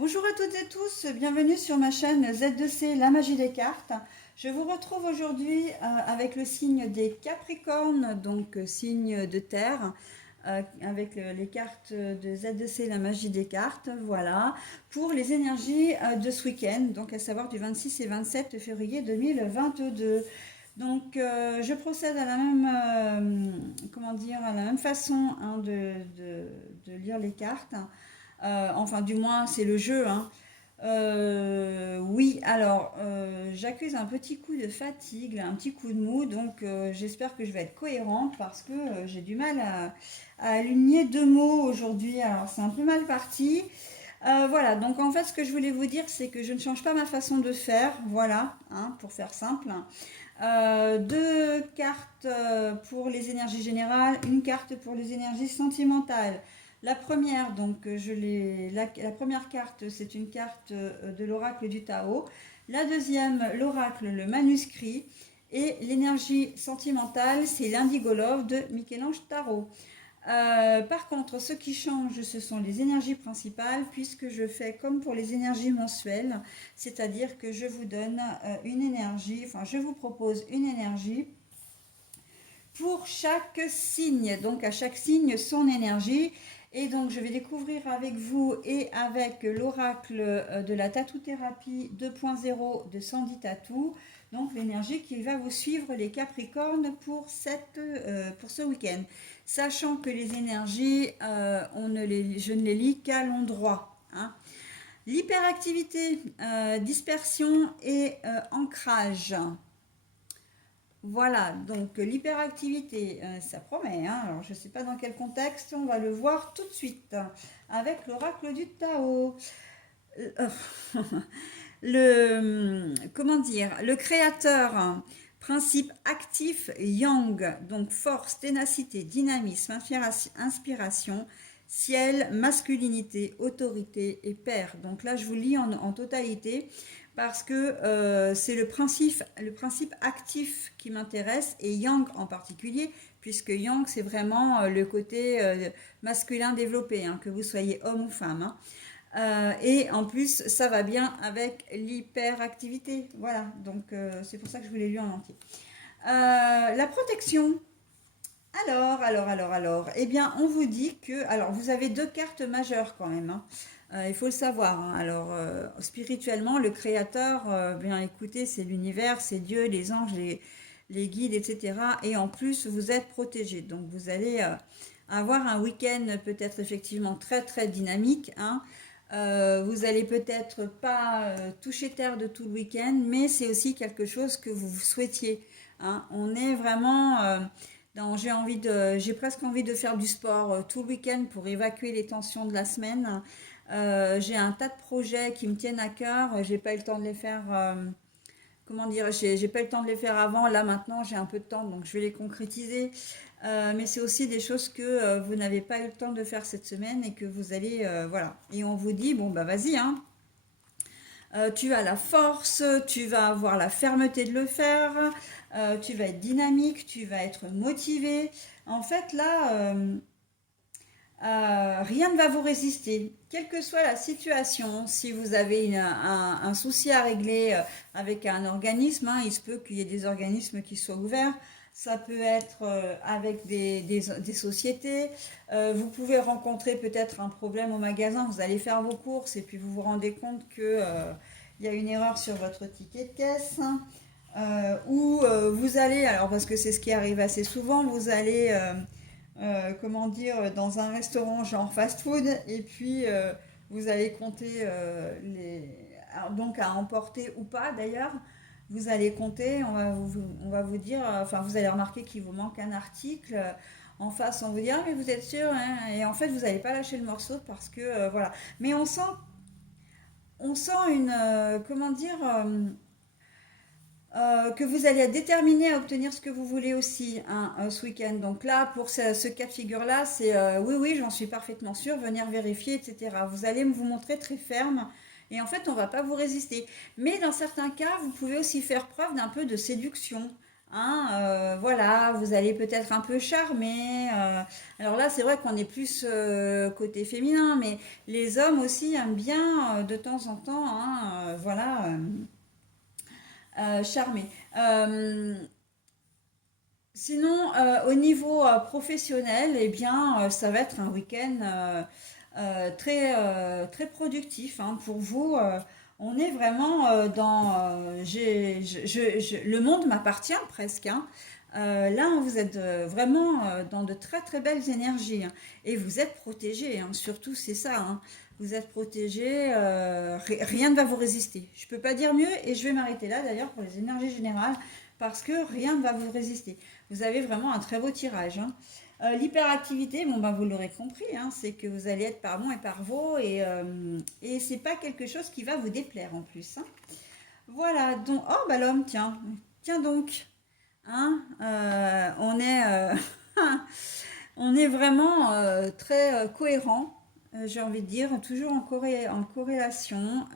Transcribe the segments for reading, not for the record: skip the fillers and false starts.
Bonjour à toutes et tous, bienvenue sur ma chaîne Z2C, la magie des cartes. Je vous retrouve aujourd'hui avec le signe des Capricornes, donc signe de terre, avec les cartes de Z2C, la magie des cartes, voilà, pour les énergies de ce week-end, donc à savoir du 26 et 27 février 2022. Donc je procède à la même, comment dire, à la même façon hein, de lire les cartes. Enfin, du moins, c'est le jeu, hein. Oui, alors, j'accuse un petit coup de fatigue, un petit coup de mou, donc j'espère que je vais être cohérente parce que j'ai du mal à aligner deux mots aujourd'hui. Alors, c'est un peu mal parti. Voilà, donc en fait, ce que je voulais vous dire, c'est que je ne change pas ma façon de faire, voilà, hein, pour faire simple. Deux cartes pour les énergies générales, une carte pour les énergies sentimentales. La première, donc la première carte, c'est une carte de l'oracle du Tao. La deuxième, l'oracle, le manuscrit. Et l'énergie sentimentale, c'est l'Indigo Love de Michel-Ange Tarot. Par contre, ce qui change, ce sont les énergies principales, puisque je fais comme pour les énergies mensuelles, c'est-à-dire que je vous donne une énergie, enfin je vous propose une énergie pour chaque signe, donc à chaque signe son énergie. Et donc je vais découvrir avec vous et avec l'oracle de la tatou-thérapie 2.0 de Sandy Tattoo, donc l'énergie qui va vous suivre les Capricornes pour ce week-end. Sachant que les énergies, je ne les lis qu'à l'endroit. Hein. L'hyperactivité, dispersion et ancrage. Voilà, donc l'hyperactivité, ça promet. Hein. Alors, je ne sais pas dans quel contexte, on va le voir tout de suite avec l'oracle du Tao. Euh, comment dire, le créateur, principe actif yang, donc force, ténacité, dynamisme, inspiration, ciel, masculinité, autorité et père. Donc là, je vous lis en totalité parce que c'est le principe actif qui m'intéresse et yang en particulier, puisque yang c'est vraiment le côté masculin développé, hein, que vous soyez homme ou femme. Hein. Et en plus, ça va bien avec l'hyperactivité. Voilà, donc c'est pour ça que je vous l'ai lu en entier. La protection. Alors. Eh bien, on vous dit que. Alors, vous avez deux cartes majeures quand même. Hein. Il faut le savoir. Hein. Alors, spirituellement, le créateur, bien écoutez, c'est l'univers, c'est Dieu, les anges, les guides, etc. Et en plus, vous êtes protégé. Donc, vous allez avoir un week-end peut-être effectivement très, très dynamique. Hein. Vous allez peut-être pas toucher terre de tout le week-end, mais c'est aussi quelque chose que vous souhaitiez. Hein. On est vraiment j'ai presque envie de faire du sport tout le week-end pour évacuer les tensions de la semaine. J'ai un tas de projets qui me tiennent à cœur. J'ai pas eu le temps de les faire. Comment dire, j'ai pas eu le temps de les faire avant. Là maintenant, j'ai un peu de temps, donc je vais les concrétiser. Mais c'est aussi des choses que vous n'avez pas eu le temps de faire cette semaine et que vous allez, voilà. Et on vous dit, bon bah vas-y, hein. Tu as la force, tu vas avoir la fermeté de le faire, tu vas être dynamique, tu vas être motivé. En fait, là, rien ne va vous résister, quelle que soit la situation. Si vous avez un souci à régler avec un organisme, hein, il se peut qu'il y ait des organismes qui soient ouverts. Ça peut être avec des sociétés. Vous pouvez rencontrer peut-être un problème au magasin. Vous allez faire vos courses et puis vous vous rendez compte que il y a une erreur sur votre ticket de caisse. Ou vous allez, alors parce que c'est ce qui arrive assez souvent, vous allez comment dire, dans un restaurant genre fast-food, et puis vous allez compter alors, donc à emporter ou pas d'ailleurs, vous allez compter, on va vous dire, enfin vous allez remarquer qu'il vous manque un article. En face, on vous dit, ah mais vous êtes sûr, hein. Et en fait, vous n'allez pas lâcher le morceau parce que, voilà. Mais on sent comment dire, que vous allez être déterminé à obtenir ce que vous voulez aussi hein, ce week-end. Donc là, pour ce cas de figure-là, c'est oui, oui, j'en suis parfaitement sûre, venir vérifier, etc. Vous allez vous montrer très ferme et en fait, on ne va pas vous résister. Mais dans certains cas, vous pouvez aussi faire preuve d'un peu de séduction. Hein, voilà, vous allez peut-être un peu charmer. Alors là, c'est vrai qu'on est plus côté féminin, mais les hommes aussi aiment bien de temps en temps, hein, voilà, charmer. Euh, Sinon, au niveau professionnel, eh bien, ça va être un week-end très productif hein, pour vous. On est vraiment le monde m'appartient presque. Hein. Là, vous êtes vraiment dans de très très belles énergies hein, et vous êtes protégé. Hein, surtout, c'est ça. Hein. Vous êtes protégé, rien ne va vous résister. Je peux pas dire mieux et je vais m'arrêter là d'ailleurs pour les énergies générales parce que rien ne va vous résister. Vous avez vraiment un très beau tirage. Hein. L'hyperactivité, bon ben vous l'aurez compris, hein, c'est que vous allez être par bon et par veau et c'est pas quelque chose qui va vous déplaire en plus. Hein. Voilà, donc oh bah l'homme, tiens donc, hein, on est vraiment très cohérent, j'ai envie de dire, toujours en corrélation.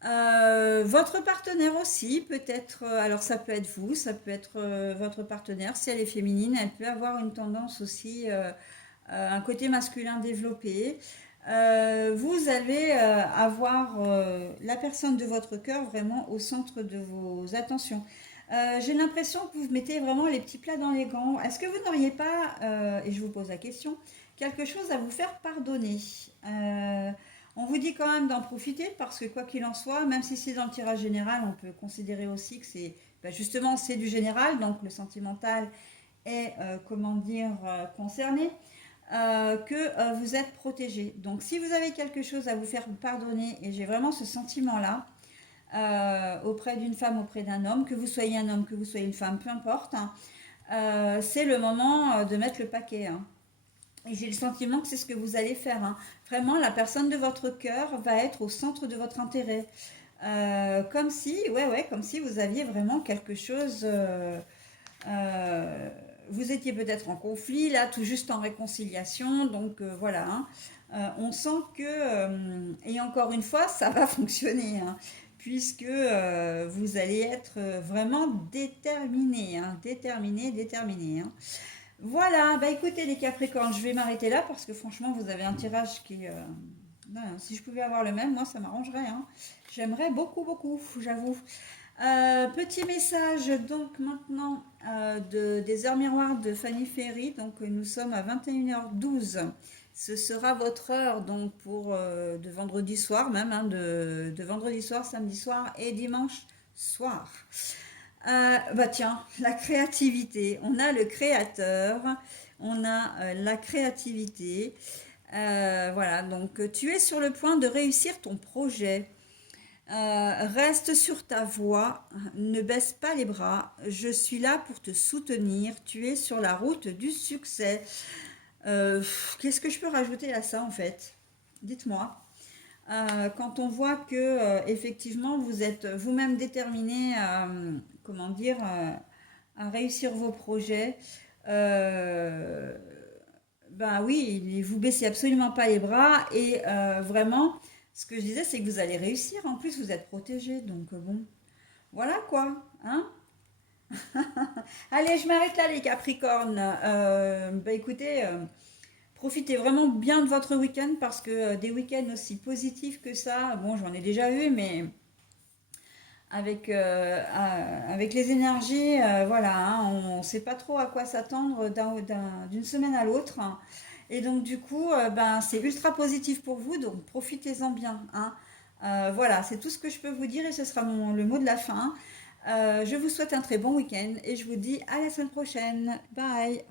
Votre partenaire aussi, peut-être, alors ça peut être vous, ça peut être votre partenaire, si elle est féminine, elle peut avoir une tendance aussi, un côté masculin développé. Vous allez avoir la personne de votre cœur vraiment au centre de vos attentions. J'ai l'impression que vous mettez vraiment les petits plats dans les grands. Est-ce que vous n'auriez pas, et je vous pose la question, quelque chose à vous faire pardonner on vous dit quand même d'en profiter parce que quoi qu'il en soit, même si c'est dans le tirage général, on peut considérer aussi que c'est justement c'est du général, donc le sentimental est comment dire concerné, que vous êtes protégé. Donc si vous avez quelque chose à vous faire pardonner, et j'ai vraiment ce sentiment-là, auprès d'une femme, auprès d'un homme, que vous soyez un homme, que vous soyez une femme, peu importe, hein, c'est le moment de mettre le paquet. Hein. Et j'ai le sentiment que c'est ce que vous allez faire. Hein. Vraiment, la personne de votre cœur va être au centre de votre intérêt. Comme si, ouais, comme si vous aviez vraiment quelque chose. Vous étiez peut-être en conflit, là, tout juste en réconciliation. Donc voilà. Hein. On sent que, et encore une fois, ça va fonctionner. Hein, puisque vous allez être vraiment déterminé. Hein, déterminé. Hein. Voilà, bah écoutez les Capricornes, je vais m'arrêter là parce que franchement vous avez un tirage qui... si je pouvais avoir le même, moi ça m'arrangerait. Hein. J'aimerais beaucoup, j'avoue. Petit message donc maintenant des heures miroirs de Fanny Ferry. Donc nous sommes à 21h12. Ce sera votre heure donc pour de vendredi soir même, hein, de vendredi soir, samedi soir et dimanche soir. Bah tiens, la créativité. On a le créateur, on a la créativité. Voilà, donc tu es sur le point de réussir ton projet. Reste sur ta voie, ne baisse pas les bras. Je suis là pour te soutenir. Tu es sur la route du succès. Qu'est-ce que je peux rajouter à ça en fait? Dites-moi. Quand on voit que effectivement vous êtes vous-même déterminé à comment dire à réussir vos projets, euh, ben oui, vous baissez absolument pas les bras et vraiment, ce que je disais, c'est que vous allez réussir. En plus, vous êtes protégé, donc bon, voilà quoi, hein. Allez, je m'arrête là les Capricornes. Bah écoutez. Profitez vraiment bien de votre week-end parce que des week-ends aussi positifs que ça, bon, j'en ai déjà eu, mais avec les énergies, voilà, hein, on ne sait pas trop à quoi s'attendre d'une semaine à l'autre. Hein. Et donc, du coup, ben, c'est ultra positif pour vous, donc profitez-en bien. Hein. Voilà, c'est tout ce que je peux vous dire et ce sera le mot de la fin. Je vous souhaite un très bon week-end et je vous dis à la semaine prochaine. Bye!